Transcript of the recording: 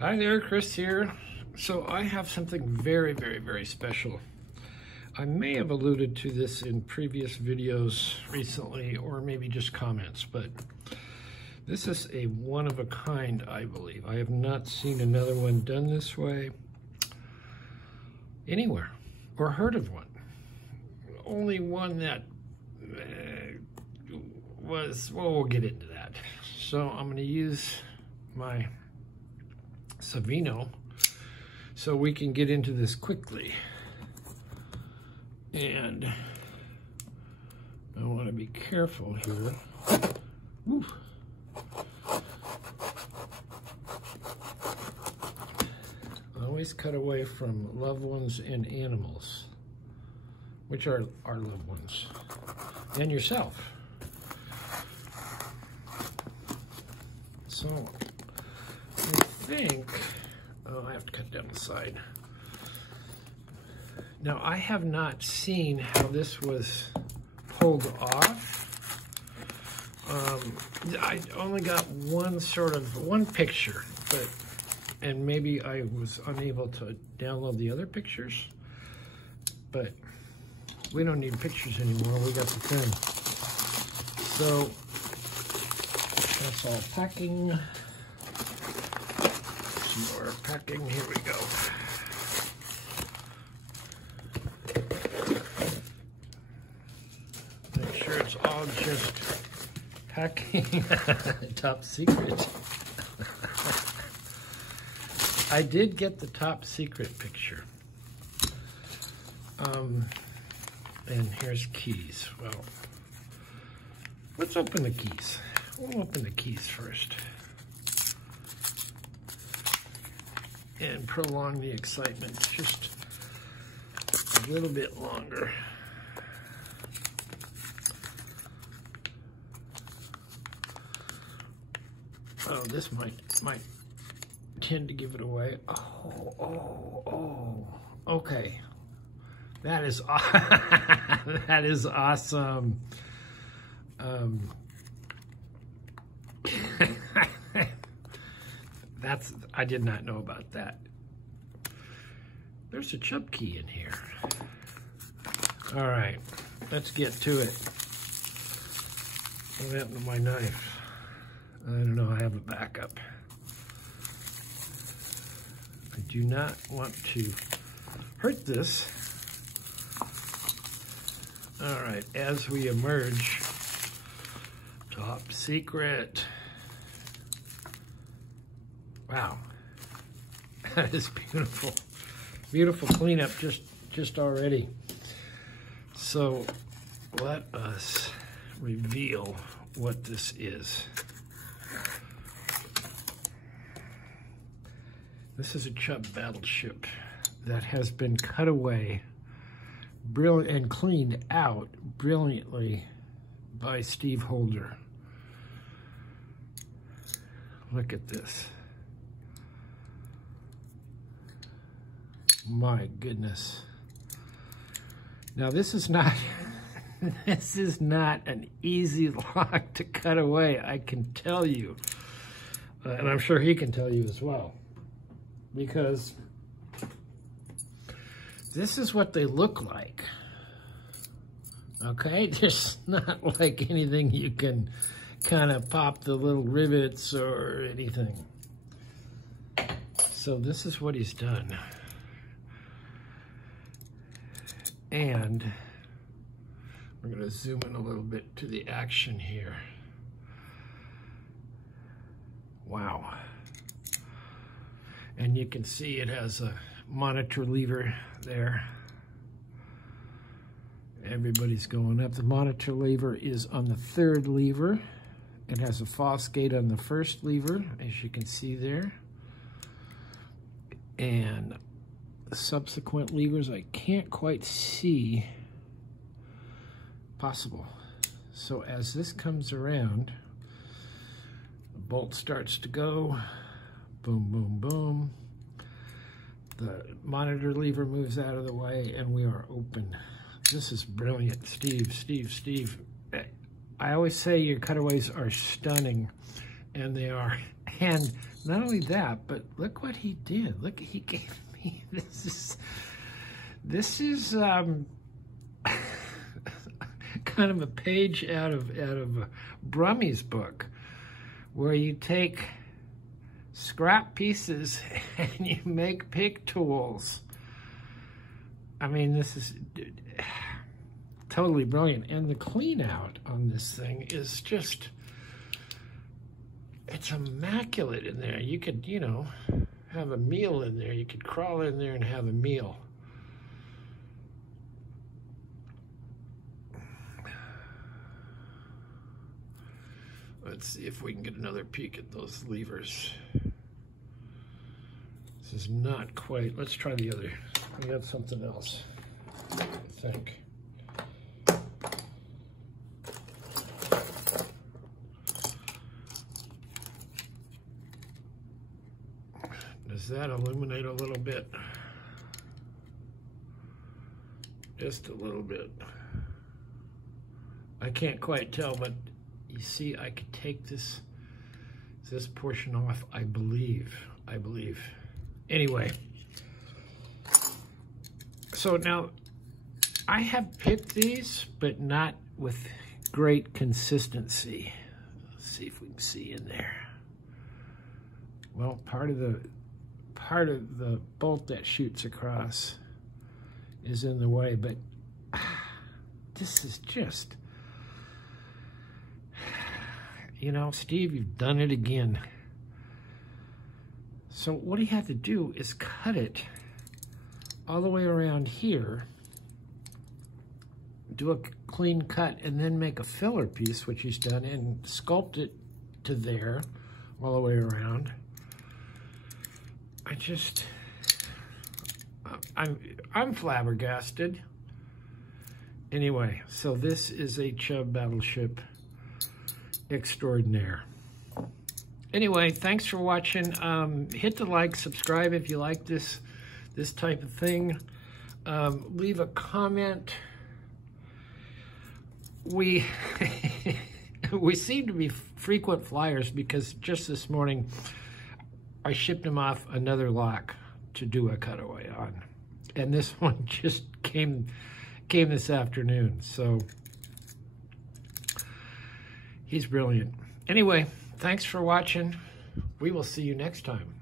Hi there, Chris here. So I have something very, very, very special. I may have alluded to this in previous videos recently, or maybe just comments, but this is a one-of-a-kind, I believe. I have not seen another one done this way anywhere, or heard of one. Only one that was, well, we'll get into that. So I'm going to use my Savino so we can get into this quickly. And I want to be careful here. Woo. Always cut away from loved ones and animals, which are our loved ones, and yourself. So I think, oh, I have to cut down the side. Now, I have not seen how this was pulled off. I only got one picture, but, and maybe I was unable to download the other pictures, but we don't need pictures anymore. We got the thing. So that's all packing. More packing, here we go. Make sure it's all just packing. Top secret. I did get the top secret picture. And here's keys. Well, let's open the keys. We'll open the keys first. And prolong the excitement just a little bit longer. Oh, this might tend to give it away. Oh, okay. That is that is awesome. I did not know about that. There's a chub key in here. All right, let's get to it. What happened to my knife? I don't know, I have a backup. I do not want to hurt this. All right, as we emerge, top secret. Wow, that is beautiful. Beautiful cleanup just already. So let us reveal what this is. This is a Chubb battleship that has been cut away and cleaned out brilliantly by Steve Holder. Look at this. My goodness. Now this is not this is not an easy lock to cut away, I can tell you. And I'm sure he can tell you as well. Because this is what they look like. Okay? There's not like anything you can kind of pop the little rivets or anything. So this is what he's done. And we're going to zoom in a little bit to the action here. Wow. And you can see it has a monitor lever there. Everybody's going up. The monitor lever is on the third lever. It has a faucet on the first lever, as you can see there. And subsequent levers I can't quite see. Possible. So as this comes around, the bolt starts to go. Boom, boom, boom. The monitor lever moves out of the way and we are open. This is brilliant. Steve. I always say your cutaways are stunning. And they are. And not only that, but look what he did. Look, he gave me, this is kind of a page out of Brummy's book, where you take scrap pieces and you make pick tools. I mean, this is totally brilliant. And the clean out on this thing is just, it's immaculate in there. You could, you know, have a meal in there. You could crawl in there and have a meal. Let's see if we can get another peek at those levers. This is not quite. Let's try the other. We got something else, I think. Does that illuminate a little bit? Just a little bit. I can't quite tell, but you see, I could take this portion off, I believe. Anyway, so now I have picked these, but not with great consistency. Let's see if we can see in there. Well, part of the bolt that shoots across is in the way, but this is just, you know, Steve, you've done it again. So what he had to do is cut it all the way around here, do a clean cut, and then make a filler piece, which he's done, and sculpt it to there all the way around. I'm flabbergasted. Anyway, so this is a Chubb battleship extraordinaire. Anyway, thanks for watching. Hit the like, subscribe if you like this type of thing. Leave a comment. We we seem to be frequent flyers because just this morning I shipped him off another lock to do a cutaway on, and this one just came this afternoon. So he's brilliant. Anyway, thanks for watching. We will see you next time.